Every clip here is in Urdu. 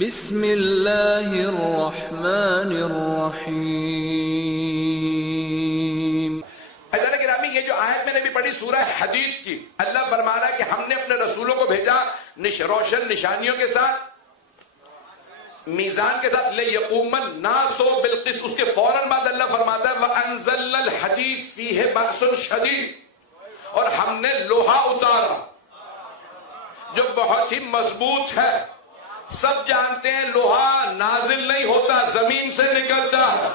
بسم اللہ الرحمن الرحیم۔ حضرت گرامی، یہ جو آیت میں نے بھی پڑھی سورہ حدید کی، اللہ فرما رہا ہے کہ ہم نے اپنے رسولوں کو بھیجا روشن نشانیوں کے ساتھ، میزان کے ساتھ، لِيَقُومَ النَّاسُ بِالْقِسْطِ۔ اس کے فوراً بعد اللہ فرماتا ہے وَأَنزَلْنَا الْحَدِيدَ فِيهِ بَأْسٌ شَدِيدٌ، اور ہم نے لوہا اتارا جو بہت ہی مضبوط ہے۔ سب جانتے ہیں لوہا نازل نہیں ہوتا، زمین سے نکلتا ہے،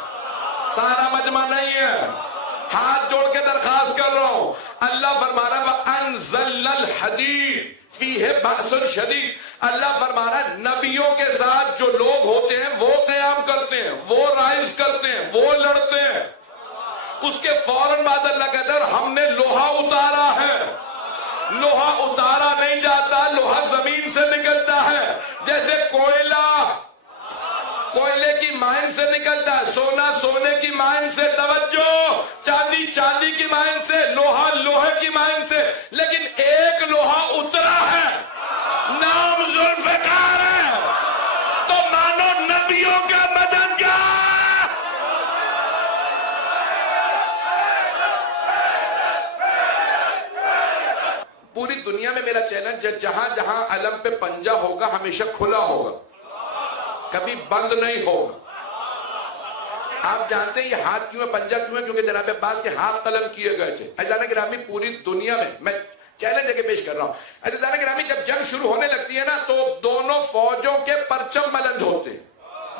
سارا مجمع نہیں ہے۔ ہاتھ جوڑ کے درخواست کر رہا ہوں، اللہ فرما رہا ہے وَأَنزَلْنَا الْحَدِيدَ فِيهِ بَأْسٌ شَدِيدٌ۔ اللہ فرما رہا ہے نبیوں کے ساتھ جو لوگ ہوتے ہیں وہ قیام کرتے ہیں، وہ رائز کرتے ہیں، وہ لڑتے ہیں۔ اس کے فوراً بعد اللہ کہتا ہے ہم نے لوہا اتارا ہے۔ لوہا اتارا نہیں جاتا، لوہا زمین سے نکلتا ہے، جیسے کوئلے کی مائن سے نکلتا ہے، سونا سونے کی مائن سے، توجہ، چاندی چاندی کی مائن سے، لوہا لوہے کی مائن سے، لیکن ایک لوہا اترا ہے، نام ذوالفقار ہے، تو مانو نبیوں کا مددگار۔ پوری دنیا میں میرا چیلنج ہے، جہاں جہاں علم پہ پنجہ ہوگا ہمیشہ کھلا ہوگا، کبھی بند نہیں ہوگا۔ آپ جانتے ہیں یہ ہاتھ کیوں ہے، پنجہ کیوں ہے؟ کیونکہ جناب عباس کے ہاتھ قلم کیے گئے تھے۔ عزیزان گرامی، پوری دنیا میں چیلنج دے کے پیش کر رہا ہوں، عزیزان گرامی، جب جنگ شروع ہونے لگتی ہے نا تو دونوں فوجوں کے پرچم بلند ہوتے ہیں۔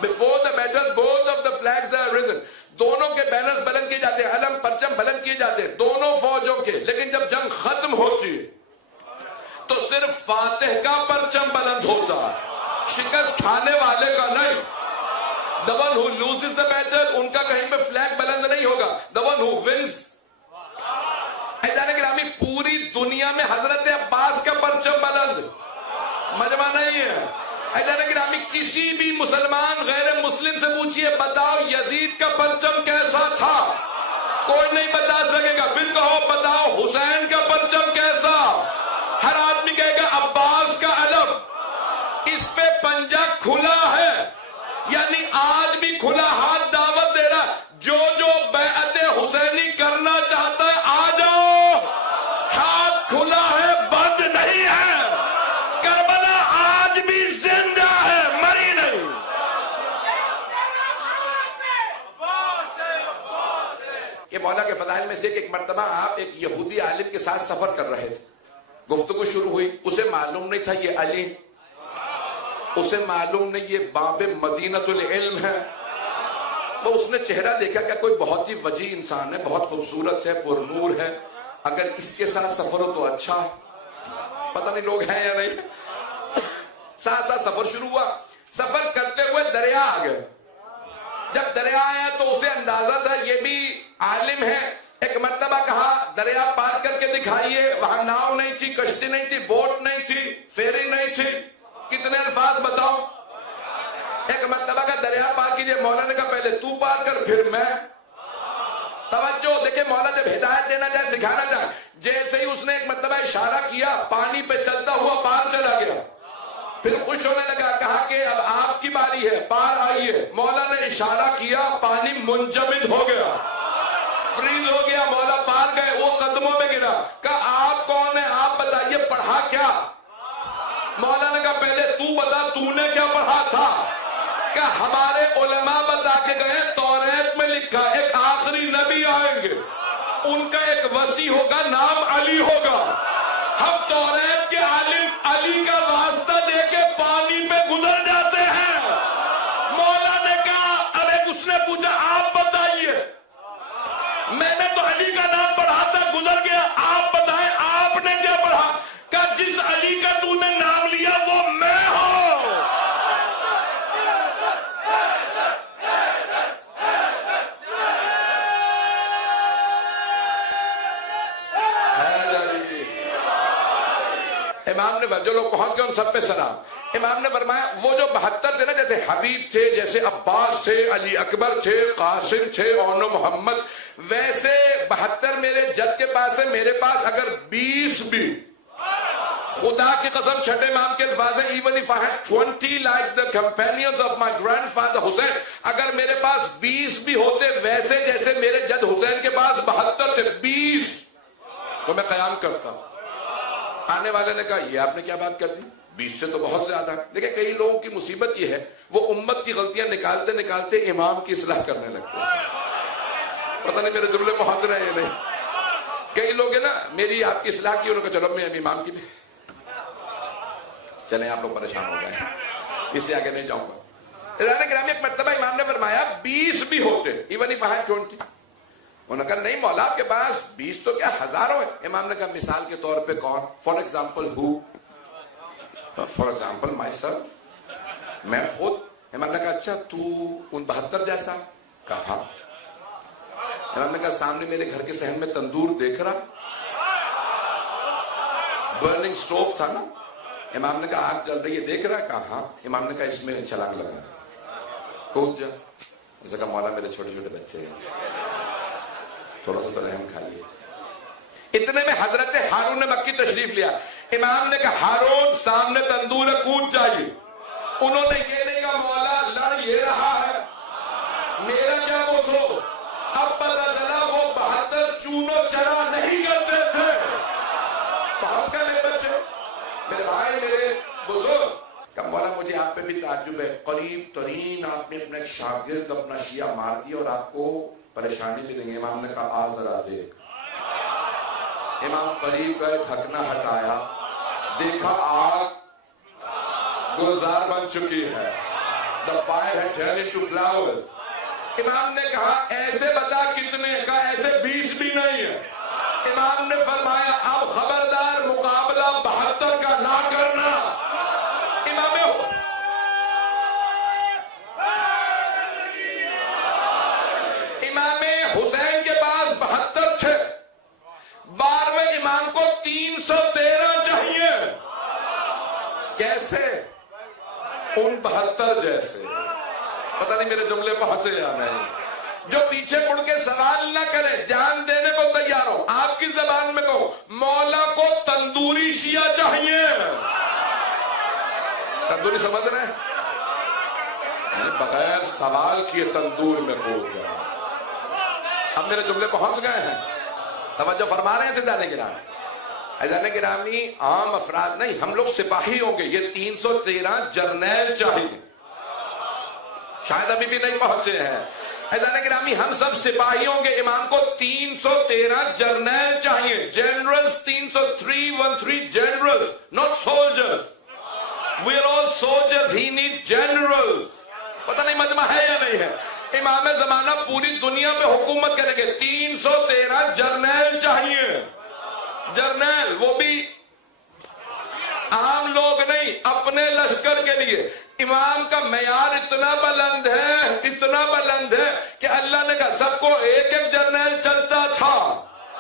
Before the battle, both of the flags are risen. دونوں کے بینرز بلند کیے جاتے ہیں، علم پرچم بلند کیے جاتے ہیں دونوں فوجوں کے، لیکن جب جنگ ختم ہوتی ہے تو صرف فاتح کا پرچم بلند ہوتا ہے، شکست کھانے والے کا نہیں۔ The one who loses the battle، ان کا کہیں پہ فلیگ بلند نہیں ہوگا۔ The one who wins۔ عزیزان گرامی، پوری دنیا میں حضرت عباس کا پرچم بلند، مجمع نہیں ہے۔ عزیزان گرامی، کسی بھی مسلمان غیر مسلم سے پوچھئے بتاؤ یزید کا پرچم کیسا تھا، کوئی نہیں بتا سکے گا۔ پھر کہو بتاؤ حسین کا پرچم کیسا، ہر آدمی کہے گا عباس کا علم، اس پہ پنجہ کھلا ہے، یعنی آج بھی کھلا ہاتھ دعوت دے رہا، جو جو بیعت حسینی کرنا چاہتا ہے آ جاؤ، ہاتھ کھلا ہے، بند نہیں ہے۔ کربلا آج بھی زندہ ہے، مری نہیں۔ یہ مولا کے فضائل میں سے ایک مرتبہ آپ ایک یہودی عالم کے ساتھ سفر کر رہے تھے، گفتگو شروع ہوئی، اسے معلوم نہیں تھا یہ علی، اسے معلوم نہیں یہ باب مدینۃ العلم ہے۔ وہ اس نے چہرہ دیکھا کہ کوئی بہت ہی وجیح انسان ہے، بہت خوبصورت ہے، پر نور ہے، اگر اس کے ساتھ سفر ہو تو اچھا۔ پتہ نہیں لوگ ہیں یا نہیں۔ ساتھ ساتھ سفر شروع ہوا، سفر کرتے ہوئے دریا آ گئے۔ جب دریا آیا تو اسے اندازہ تھا یہ بھی عالم ہے۔ ایک مرتبہ کہا دریا پار کر کے دکھائیے، وہاں ناؤ نہیں تھی، کشتی نہیں تھی، بوٹ نہیں تھی، فیری نہیں تھی، کتنے الفاظ بتاؤ؟ ایک مرتبہ کا دریا پار کیجئے، مولا نے کہا پہلے تو پار کر پھر میں۔ توجہ دیکھیں، مولا جب ہدایت دینا چاہے، سکھانا چاہے، جیسے ہی اس نے ایک مرتبہ اشارہ کیا پانی پہ چلتا ہوا پار چلا گیا، پھر خوش ہونے لگا، کہا کہ اب آپ کی باری ہے، پار آئیے۔ مولا نے اشارہ کیا، پانی منجمد ہو گیا، فریز ہو گیا، مولا پار گئے، وہ قدموں میں گرا، کہا آپ کون ہیں، آپ بتائیے پڑھا کیا؟ مولا نے کہا پہلے تو بتا تو نے کیا پڑھا تھا؟ کہا ہمارے علماء بتا کے گئے توریت میں لکھا ایک آخری نبی آئیں گے، ان کا ایک وصی ہوگا، نام علی ہوگا۔ ہم توریت کے عالم علی کا واسطہ دے کے پانی پہ گزر جاتے ہیں۔ مولا نے کہا، ارے اس نے پوچھا آپ بتائیے، میں نے تو علی کا نام پڑھا تھا، گزر گیا، آپ بتائیں آپ نے کیا پڑھا؟ کہ جس علی کا تو نے نام لیا وہ میں ہوں۔ امام نے جو لوگ پہنچ گئے ان سب پہ سلام۔ امام نے فرمایا وہ جو 72 تھے نا، جیسے حبیب تھے، جیسے عباس تھے، علی اکبر تھے، قاسم تھے، اون محمد، ویسے 72 میرے جد کے پاس ہے، میرے پاس اگر 20 بھی خدا اللہ کی قسم چھٹے امام کے الفاظ ہیں, even if I had 20 like the companions of my grandfather Hussein, اگر میرے پاس 20 بھی ہوتے ویسے جیسے میرے جد حسین کے پاس 72 تھے, 20, تو میں قیام کرتا. آنے والے نے کہا یہ آپ نے کیا بات کر دی, 20 سے تو بہت زیادہ. دیکھیں کئی لوگوں کی مصیبت یہ ہے وہ امت کی غلطیاں نکالتے نکالتے امام کی اصلاح کرنے لگتے ہیں. پتہ نہیں میرے جملے پہنچ رہے ہیں یا نہیں. کئی لوگ ہیں نا, میری آپ کی اصلاح کی, انہوں نے کہا چلو میں ابھی امام کی بھی. چلیں آپ لوگ پریشان ہو گئے, اس سے آگے نہیں جاؤں گا. گرامی ایک مرتبہ امام نے فرمایا 20 بھی ہوتے, even if I had 20. انہوں نے کہا نہیں مولا آپ کے پاس 20 تو کیا ہزاروں ہیں. امام نے کہا مثال کے طور پہ کون, for example who, for example my self, میں خود. امام نے کہا اچھا تو ان 72 جیسا, کہا. امام نے کہا سامنے میرے گھر کے صحن میں تندور دیکھ رہا, برننگ سٹوف تھا نا. امام نے کہا آگ جل رہی ہے دیکھ رہا, کہا. امام نے کہا اس میں چھلانگ لگا, کود جا. اس نے کہا مولا میرے چھوٹے چھوٹے بچے ہیں, تھوڑا سا تو رحم کھا لیے. اتنے میں حضرت ہارون نے مکی تشریف لیا. امام نے کہا ہارون سامنے تندور ہے, کود جائیے. انہوں نے یہ نہیں کہا مولا لڑ یہ رہا ہے, میرا کیا بوسو. اب پتہ چلا وہ 72 چونو چرا نہیں کرتے تھے. بہت کا میرے بچے, میرے بھائی, میرے بزرگ. کہ مولا مجھے آپ پہ بھی تعجب ہے, قریب ترین آپ نے اپنے شاگرد اپنا شیعہ مار دیا اور آپ کو پریشانی بھی دیں گے. امام نے کہا آ ذرا دیکھ. امام قریب گئے, ڈھکنا ہٹایا, دیکھا آگ گلزار بن چکی ہے. The fire had turned into flowers. امام نے کہا ایسے بتا کتنے, کہا ایسے 20 بھی نہیں ہے. امام نے فرمایا اب خبردار مقابلہ 72 کا نہ کرنا. امام حسین کے پاس 72 تھے, 12ویں امام کو 313 چاہیے. کیسے, ان 72 جیسے. پتہ نہیں میرے جملے پہنچے یا نہیں. جو پیچھے مڑ کے سوال نہ کرے, جان دینے کو تیار ہو. آپ کی زبان میں کہو مولا کو تندوری شیعہ چاہیے. تندوری سمجھ رہے ہیں, بغیر سوال کیے تندور میں کود گیا. اب میرے جملے پہنچ گئے ہیں, توجہ فرما رہے ہیں سیدھانے گرامی. ایزانے گرامی عام افراد نہیں, ہم لوگ سپاہی ہوں گے. یہ 313 جرنیل چاہیے, شاید ابھی بھی نہیں پہنچے ہیں. ایزانے گرامی ہم سب سپاہی ہوں گے, امام کو 313 جرنیل چاہیے. Generals 313 generals, not soldiers. We are all soldiers, he needs generals. پتہ نہیں مجمع ہے یا نہیں ہے. امام زمانہ پوری دنیا پہ حکومت کریں گے, 313 جرنیل چاہیے. جرنیل وہ بھی عام لوگ نہیں, اپنے لشکر کے لیے. امام کا معیار اتنا بلند ہے کہ اللہ نے کہا سب کو ایک ایک جرنیل چلتا تھا.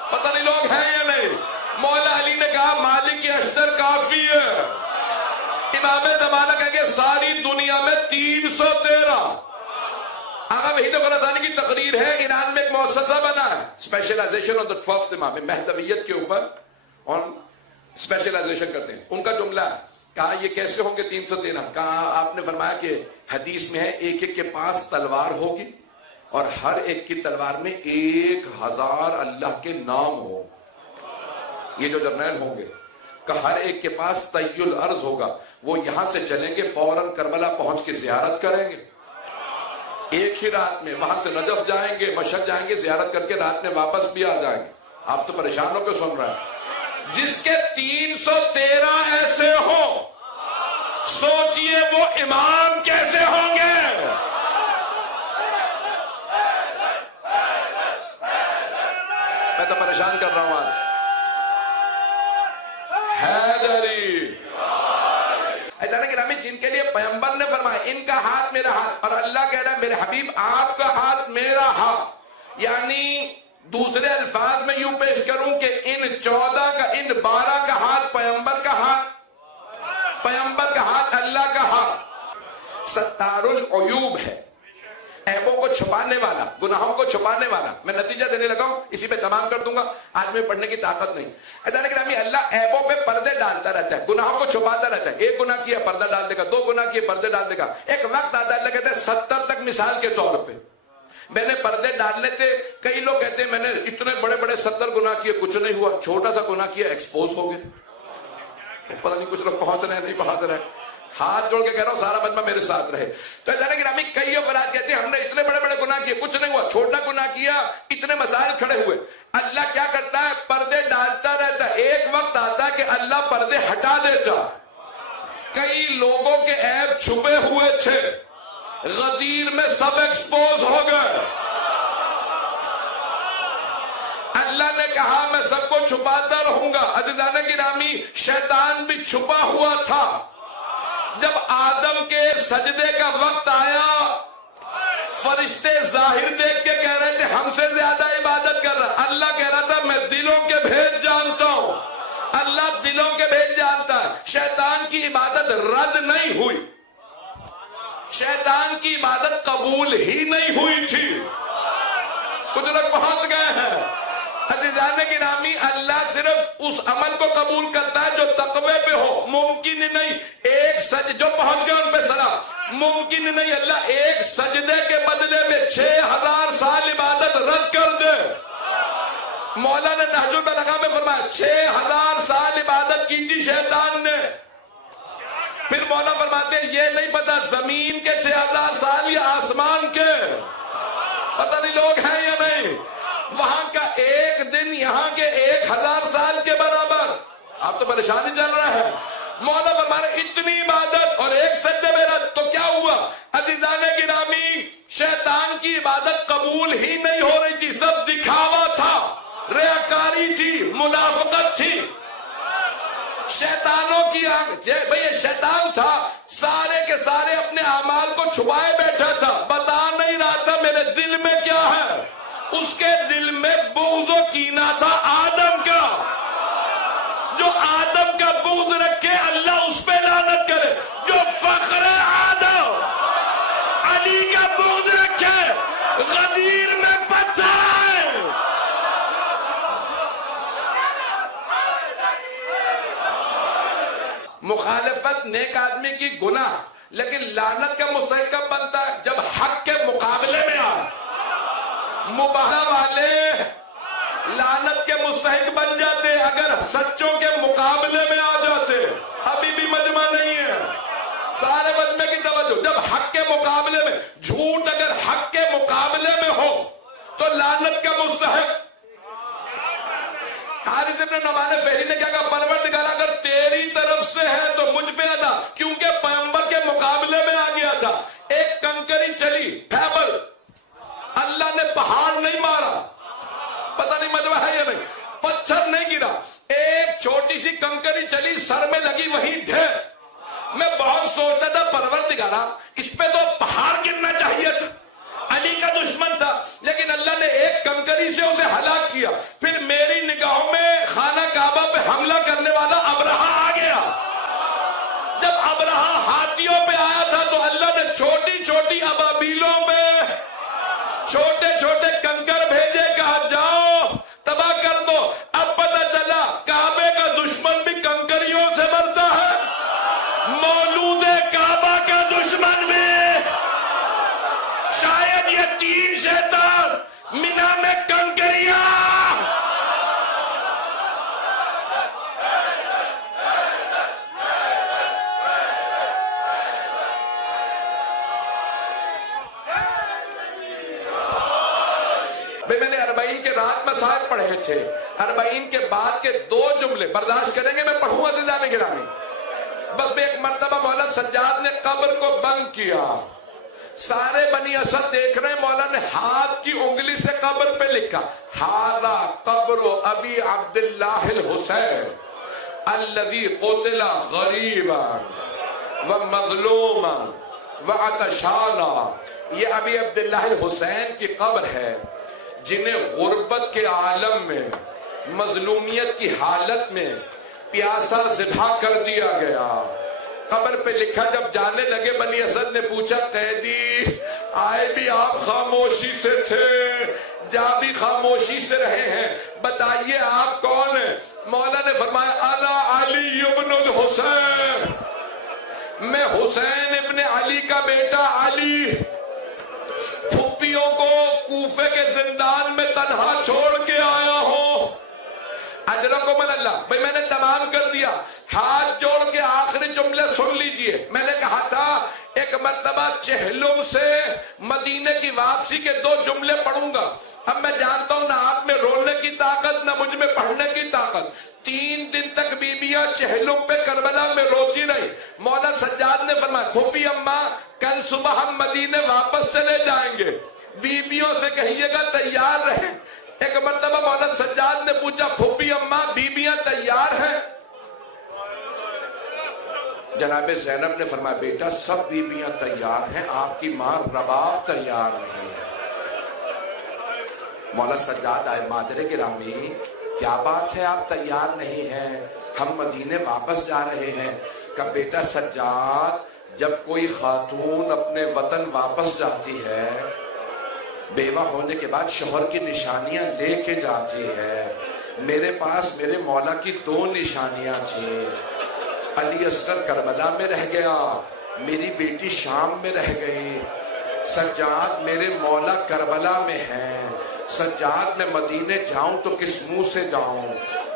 پتہ نہیں لوگ ہیں یا نہیں. مولا علی نے کہا مالک کی اشتر کافی ہے. امام زمانہ کہیں گے ساری دنیا میں 313. آقا وحید خراسانی کی تقریر ہے, ایران میں ایک مؤسسہ بنا ہے, اسپیشلائزیشن آن دی 12th امام, مہدویت کے اوپر اسپیشلائزیشن کرتے ہیں. ان کا جملہ کہا یہ کیسے ہوں گے 313. کہا آپ نے فرمایا کہ حدیث میں ہے ایک ایک کے پاس تلوار ہوگی اور ہر ایک کی تلوار میں 1000 اللہ کے نام ہو. یہ جو جرنیل ہوں گے کہ ہر ایک کے پاس طی الارض ہوگا, وہ یہاں سے چلیں گے فوراً کربلا پہنچ کے زیارت کریں گے. ایک ہی رات میں وہاں سے نجف جائیں گے, مشہد جائیں گے, زیارت کر کے رات میں واپس بھی آ جائیں گے. آپ تو پریشان ہو کے سن رہے ہیں. جس کے 313 ایسے ہوں, سوچئے وہ امام کیسے ہوں گے. میں تو پریشان کر رہا ہوں آج. حیدری گرامی جن کے لیے پیغمبر نے فرمایا ان کا ہاتھ میرا ہاتھ, اور اللہ کہہ رہا ہے میرے حبیب آپ کا ہاتھ میرا ہاتھ. یعنی دوسرے الفاظ میں یوں پیش کروں کہ ان 14 کا, ان 12 کا ہاتھ پیغمبر کا ہاتھ, پیغمبر کا ہاتھ اللہ کا ہاتھ. ستار العیوب ہے, عیبوں کو چھپانے والا، گناہوں کو چھپانے والا. میں نتیجہ دینے لگا ہوں، اسی پہ تمام کر دوں گا، آج میں پڑھنے کی طاقت نہیں. لیکن اللہ عیبوں پہ پردے ڈالتا رہتا ہے، گناہوں کو چھپاتا رہتا ہے. ایک گناہ کیا پردہ ڈال دے گا، دو گناہ کیے پردے ڈال دے گا. ایک وقت آتا ہے اللہ کہتے ہیں 70 تک مثال کے طور پہ میں نے پردے ڈالنے تھے. کئی لوگ کہتے ہیں میں نے اتنے بڑے بڑے 70 گناہ کیے کچھ نہیں ہوا، چھوٹا سا گناہ کیا ایکسپوز ہو گئے. پتہ نہیں کچھ لوگ پہنچ رہے ہیں نہیں پہنچ رہے. ہاتھ جوڑ کے کہہ رہا ہوں سارا مجمع میرے ساتھ رہے. تو گرامی کئی افراد کہتے ہیں ہم نے اتنے بڑے بڑے گناہ کیے کچھ نہیں ہوا، چھوٹا گناہ کیا اتنے مسائل کھڑے ہوئے. اللہ کیا کرتا ہے؟ پردے ڈالتا رہتا ہے. ایک وقت آتا ہے کہ اللہ پردے ہٹا دیتا. کئی لوگوں کے عیب چھپے ہوئے تھے، غدیر میں سب ایکسپوز ہو گئے. اللہ نے کہا میں سب کو چھپاتا رہوں گا. عزیزان گرامی شیطان بھی چھپا ہوا تھا. جب آدم کے سجدے کا وقت آیا، فرشتے ظاہر دیکھ کے کہہ رہے تھے ہم سے زیادہ عبادت کر رہا. اللہ کہہ رہا تھا میں دلوں کے بھید جانتا ہوں. اللہ دلوں کے بھید جانتا ہے. شیطان کی عبادت رد نہیں ہوئی، شیطان کی عبادت قبول ہی نہیں ہوئی تھی. کچھ لوگ پہنچ گئے ہیں. عزیزان گرامی اللہ صرف اس عمل کو قبول کرتا ہے جو تقوی پہ ہو. ممکن نہیں ایک جو پہنچ گئے ان پہ سلام، ممکن نہیں اللہ ایک سجدے کے بدلے میں 6000 سال عبادت رد کر دے. مولا نے نہج البلاغہ میں فرمایا 6000 سال عبادت کی تھی شیطان نے. پھر مولا فرماتے ہیں یہ نہیں پتا زمین کے 6000 سال یا آسمان کے، پتہ نہیں لوگ ہیں یا نہیں. وہاں کا ایک دن یہاں کے 1000 سال کے برابر. آپ تو پریشانی چل رہا ہے. مولا فرمایا اتنی عبادت اور ایک سجدے میں رد. تو کیا ہوا عزیزان گرامی؟ شیطان کی عبادت قبول ہی نہیں ہو رہی تھی. سب دکھاوا تھا، ریاکاری تھی، منافقت تھی. شیطانوں کی بھئی یہ شیطان تھا، سارے کے سارے اپنے اعمال کو چھپائے بیٹھا تھا، بتا نہیں رہا تھا میرے دل میں کیا ہے. اس کے دل میں بغض و کینہ تھا آدم کا. جو آدم کا بغض رکھے اللہ اس پہ لعنت کرے. جو فخر آدم علی کا بغض رکھے غدیر میں پتھر آئے. مخالفت نیک آدمی کی گناہ، لیکن لعنت کا مستحق کب بنتا ہے؟ جب حق کے مقابلے میں آ. مباہلہ والے لعنت کے مستحق بن جاتے اگر سچوں کے مقابلے میں آ جاتے. ابھی بھی مجمع نہیں ہے، سارے مجمع کی توجہ. جب حق کے مقابلے میں، جھوٹ اگر حق کے مقابلے میں ہو تو لعنت کا مستحق. حارث ابن نعمان فہری نے کیا کہا؟ پروردگار اگر تیری طرف سے ہے تو مجھ پہ ادا، کیونکہ پیغمبر کے مقابلے میں آ گیا تھا. ایک کنکری چلی خیبر، اللہ نے پہاڑ نہیں مارا، پتہ نہیں مجمع ہے یا نہیں، پتھر نہیں گرا، ایک چھوٹی سی کنکری چلی سر میں لگی وہیں ڈھیر. میں بہت سوچتا تھا پروردگارا اس پہ تو پہاڑ گرنا چاہیے تھا، علی کا دشمن تھا، لیکن اللہ نے ایک کنکری سے اسے ہلاک کیا. پھر میری نگاہوں میں خانہ کعبہ پہ حملہ کرنے والا ابرہہ آ گیا. جب ابرہہ ہاتھیوں پہ آیا تھا تو اللہ نے چھوٹی چھوٹی ابابیلوں پہ چھوٹے چھوٹے کنکر بھیجے، کہا جاؤ تباہ کر دو. اب پتہ چلا کعبے کا دشمن بھی کنکریوں سے مرتا ہے، مولود کعبہ کا دشمن بھی. شاید یہ 3 شیطان مینا میں کنکریاں. میں نے 40 کے رات مسائل پڑھے تھے. 40 کے بعد کے 2 جملے برداشت کریں گے، میں پڑھوں عزیزان گرامی. بس ایک مرتبہ مولا سجاد نے قبر کو بند کیا، سارے بنی اسد دیکھ رہے ہیں. مولا نے ہاتھ کی انگلی سے قبر پہ لکھا ھذا قبر ابی عبداللہ الحسین الذی قتل غریبا ومظلوما وعطشانا. یہ ابی عبداللہ الحسین کی قبر ہے جنہیں غربت کے عالم میں، مظلومیت کی حالت میں پیاسا ذبح کر دیا گیا. قبر پہ لکھا. جب جانے لگے بنی اسد نے پوچھا قیدی آئے بھی آپ خاموشی سے تھے، جا بھی خاموشی سے رہے ہیں، بتائیے آپ کون ہیں؟ مولا نے فرمایا انا علی ابن الحسین، میں حسین ابن علی کا بیٹا علی، پھپھیوں کو کوفے کے زندان میں تنہا چھوڑ کے آیا ہوں۔ اجرکم اللہ۔ بھئی میں نے تمام کر دیا، ہاتھ جوڑ کے آخری جملے سن لیجئے۔ میں نے کہا تھا ایک مرتبہ چہلم سے مدینے کی واپسی کے 2 جملے پڑھوں گا۔ اب میں جانتا ہوں نہ آپ میں رونے کی طاقت نہ مجھ میں پڑھنے کی طاقت۔ 3 دن تک بیبیاں چہلم پہ کربلا میں روتی رہی۔ مولا سجاد نے فرمایا پھوپھی اماں کل صبح ہم مدینے واپس چلے جائیں گے، بیبیوں سے کہیے گا تیار رہیں۔ ایک مرتبہ مولا سجاد نے پوچھا پھوپھی اماں بیبیاں تیار ہیں؟ جناب زینب نے فرمایا بیٹا سب بیبیاں تیار ہیں، آپ کی ماں رباب تیار نہیں ہے۔ مولا سجاد آئے، مادر گرامی کیا بات ہے آپ تیار نہیں ہیں، ہم مدینے واپس جا رہے ہیں۔ کہا بیٹا سجاد جب کوئی خاتون اپنے وطن واپس جاتی ہے، بیوہ ہونے کے بعد شوہر کی نشانیاں لے کے جاتی ہے، میرے پاس میرے مولا کی 2 نشانیاں تھیں۔ علی اصغر کربلا میں رہ گیا، میری بیٹی شام میں رہ گئی، سجاد میرے مولا کربلا میں ہیں، سجاد میں مدینے جاؤں تو کس منہ سے جاؤں؟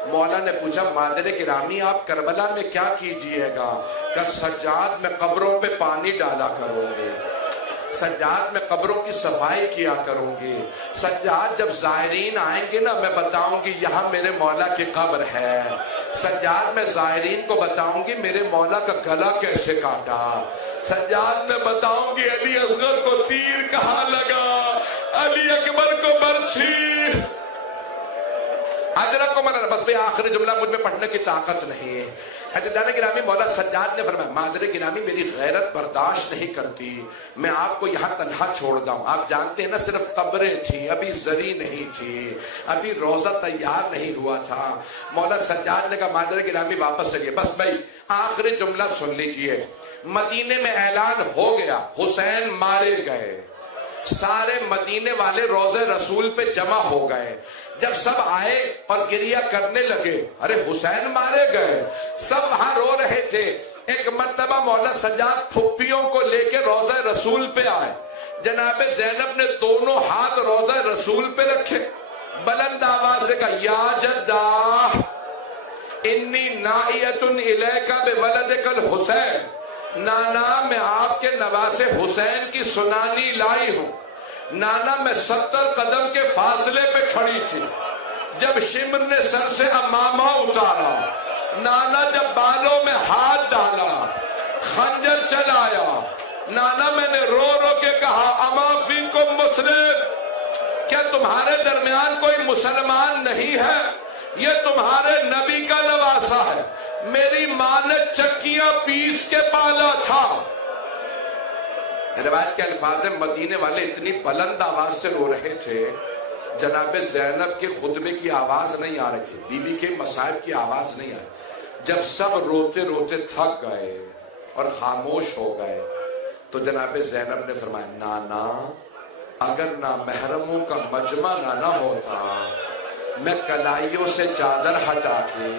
مولا نے پوچھا مادر گرامی آپ کربلا میں کیا کیجئے گا؟ کہ سجاد میں قبروں پہ پانی ڈالا کروں گے، سجاد میں قبروں کی صفائی کیا کروں گی، سجاد جب زائرین آئیں گے نا میں بتاؤں گی یہاں میرے مولا کی قبر ہے، سجاد میں زائرین کو بتاؤں گی میرے مولا کا گلا کیسے کاٹا، سجاد میں بتاؤں گی علی اصغر کو تیر کہاں لگا، علی اکبر کو برچھی۔ اجرکم اللہ۔ بس بے آخری جملہ مجھ میں پڑھنے کی طاقت نہیں ہے۔ حضرت گرامی مولا سجاد نے فرمایا مادر گرامی میری غیرت برداشت نہیں کرتی، میں آپ کو یہاں تنہا چھوڑ داؤں۔ آپ جانتے ہیں نا صرف قبریں تھیں، ابھی زری نہیں تھی، ابھی روزہ تیار نہیں ہوا تھا۔ مولا سجاد نے کہا مادر گرامی واپس چلیے۔ بس بھائی آخری جملہ سن لیجئے۔ مدینے میں اعلان ہو گیا حسین مارے گئے، سارے مدینے والے روزے رسول پہ جمع ہو گئے۔ جب سب آئے اور گریہ کرنے لگے ارے حسین مارے گئے، سب وہاں رو رہے تھے۔ ایک مرتبہ مولا سجاد پھپھیوں کو لے کے روزہ رسول پہ آئے، جناب زینب نے دونوں ہاتھ روزہ رسول پہ رکھے، بلند آواز سے کہا یا جدہ انی نائیت الیک بولدک الحسین، نانا میں آپ کے نواسے حسین کی سنانی لائی ہوں۔ نانا میں 70 قدم کے فاصلے پہ کھڑی تھی جب شمر نے سر سے امامہ اتارا، نانا جب بالوں میں ہاتھ ڈالا، خنجر چلایا، نانا میں نے رو رو کے کہا اما فیکم مسلم، کیا تمہارے درمیان کوئی مسلمان نہیں ہے؟ یہ تمہارے نبی کا نواسا ہے، میری ماں نے چکیاں پیس کے پالا تھا۔ روایت کے الفاظ مدینے والے اتنی بلند آواز سے رو رہے تھے، جناب زینب کے خطبے کی آواز نہیں آ رہی تھی، بی بی کے مصائب کی آواز نہیں آئی۔ جب سب روتے روتے تھک گئے اور خاموش ہو گئے تو جناب زینب نے فرمایا نانا اگر نہ محرموں کا مجمع نہ ہوتا میں کلائیوں سے چادر ہٹاتی،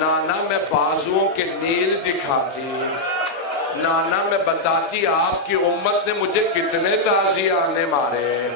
نانا میں بازوؤں کے نیل دکھاتی، نانا میں بتاتی آپ کی امت نے مجھے کتنے تازیانے مارے۔